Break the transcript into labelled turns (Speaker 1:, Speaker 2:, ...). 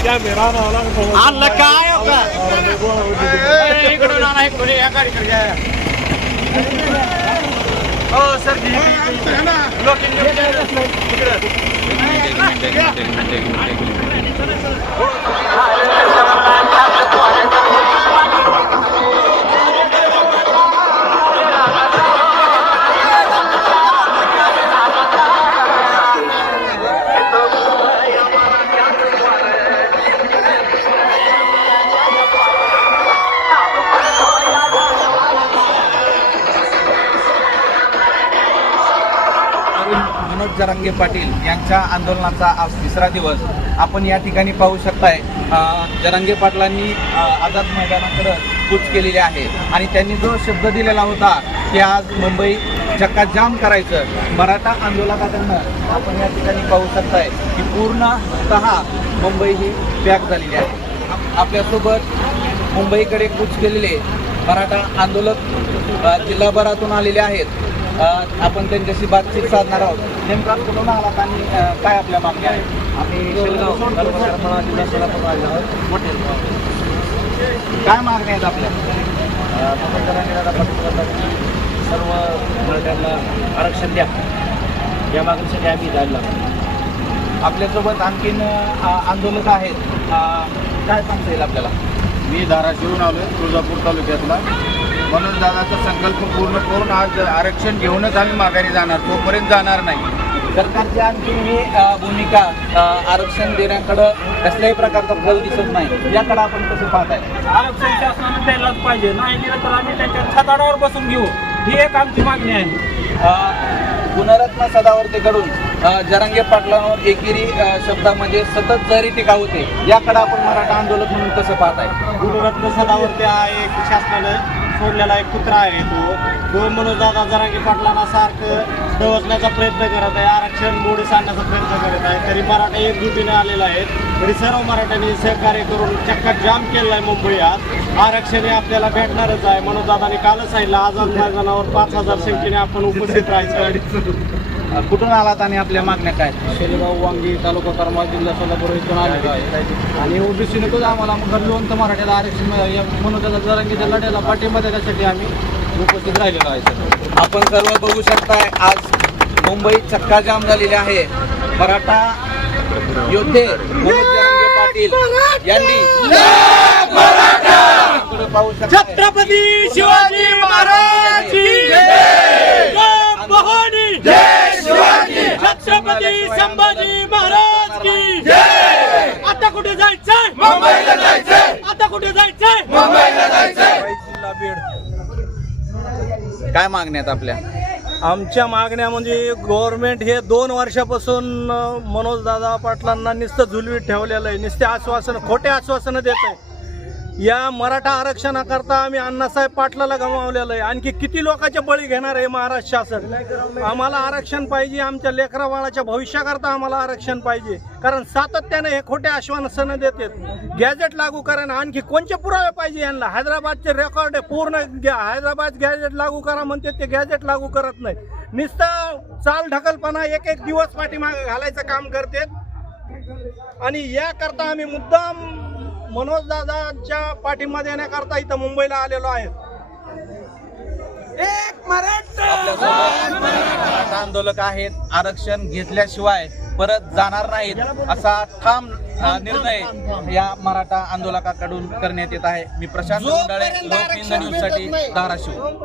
Speaker 1: आणलं काय होता इकडून आणा इकडून या गाडीकडे या हो सर
Speaker 2: मनोज जरांगे पाटील यांच्या आंदोलनाचा आज तिसरा दिवस. आपण या ठिकाणी पाहू शकताय जरांगे पाटलांनी आझाद मैदानाकडे कूच केलेली आहे. आणि त्यांनी जो शब्द दिलेला होता की आज मुंबई चक्काजाम करायचं मराठा आंदोलकांना आपण या ठिकाणी पाहू शकताय की पूर्णतः मुंबई ही पॅक झालेली आहे. आप- आपल्यासोबत मुंबईकडे कूच केलेले मराठा आंदोलक जिल्हाभरातून आलेले आहेत. आपण त्यांच्याशी बातचीत साधणार आहोत. नेमका कुठून आलात आणि काय आपल्या मागण्या आहेत? आम्ही जिल्हा सोलापूर काय मागण्या आहेत आपल्या?
Speaker 1: सर्व मराठ्यांना आरक्षण द्या. या मागणीसाठी आम्ही जायला
Speaker 2: आपल्यासोबत आणखीन आंदोलक आहेत. काय सांगता येईल आपल्याला?
Speaker 3: मी धाराशिवून आलो तुळजापूर तालुक्यातला. म्हणून दादाचा संकल्प पूर्ण करून आज आरक्षण घेऊनच आम्ही माघारी जाणार तोपर्यंत जाणार नाही.
Speaker 2: सरकारची आणखीन ही भूमिका आरक्षण देण्याकडं कसल्याही प्रकारचा कल दिसत नाही. याकडे आपण कसं पाहताय?
Speaker 4: आरक्षण शासनानं द्यायलाच पाहिजे. नाही दिलं तर आम्ही त्यांच्या छताडावर बसून घेऊ. ही एक आमची मागणी आहे.
Speaker 2: अ, गुणरत्न सदावर्तेकडून जरांगे पाटलांवर एकेरी शब्दामध्ये सतत जरी टीका होते याकडे आपण मराठा आंदोलक म्हणून कसं पाहताय?
Speaker 1: गुरुरत्न सदावरती हा एक शासनानं सोडलेला एक कुत्रा आहे तो. तो म्हणून दादा जरांगी पाटलांना सारखं डवचण्याचा प्रयत्न करत आहे. आरक्षण मोडीस आणण्याचा प्रयत्न करत आहे. तरी मराठा एकजुटीने आलेला आहे. तरी सर्व मराठ्यांनी सहकार्य करून चक्का जाम केलेला आहे मुंबई आरक्षण हे आपल्याला भेटणारच आहे. म्हणून दादाने कालच सांगितलं आझाद मैदानावर पाच हजार संख्येने आपण उपस्थित राहायचं.
Speaker 2: कुठून आलात आणि आपल्या मागण्या काय?
Speaker 1: शेलीगाव वांगी तालुका करमाळ जिल्हा सोलापूर इथून आलेलो आहे. आणि ओबीसी नकोच आम्हाला घडलोन तर मराठ्याला आरक्षण म्हणून त्याला जरांगीच्या लढ्याला पाठिंबा देण्यासाठी आम्ही उपस्थित राहिलेलो आहे सर.
Speaker 2: आपण सर्व बघू शकताय आज मुंबई चक्काजाम झालेली आहे. मराठा योद्धे मनोज जरांगे पाटील यांनी.
Speaker 4: छत्रपती
Speaker 2: काय मागण्या आहेत आपल्या?
Speaker 4: आमच्या मागण्या म्हणजे गव्हर्नमेंट हे दोन वर्षापासून मनोज दादा पाटलांना नुसतं झुलवीत ठेवलेलं आहे. नुसते आश्वासन खोटे आश्वासनं देत आहे. या मराठा आरक्षणाकरता आम्ही अण्णासाहेब पाटलाला गमावलेलं आहे. आणखी किती लोकांचे बळी घेणार आहे महाराष्ट्र शासन? आम्हाला आरक्षण पाहिजे आमच्या लेकरा बाळाच्या भविष्याकरता आम्हाला आरक्षण पाहिजे. कारण सातत्याने हे खोटे आश्वासनं देतात गॅजेट लागू करा ना आणखी कोणते पुरावे पाहिजे यांना? हैदराबादचे रेकॉर्ड आहे पूर्ण हैदराबाद गॅजेट लागू करा म्हणते ते गॅजेट लागू करत नाही नुसतं चाल ढकलपणा एक एक दिवस पाठीमागे घालायचं काम करतात आणि याकरता आम्ही मुद्दाम मनोज दादाच्या पाठिंबा देण्याकरता इथं मुंबईला आलेलो आहे
Speaker 2: आंदोलक आहेत आरक्षण घेतल्याशिवाय परत जाणार नाहीत असा ठाम निर्णय या मराठा आंदोलकाकडून करण्यात येत आहे. मी प्रशांत लोकनिंद न्यूजसाठी धाराशिव.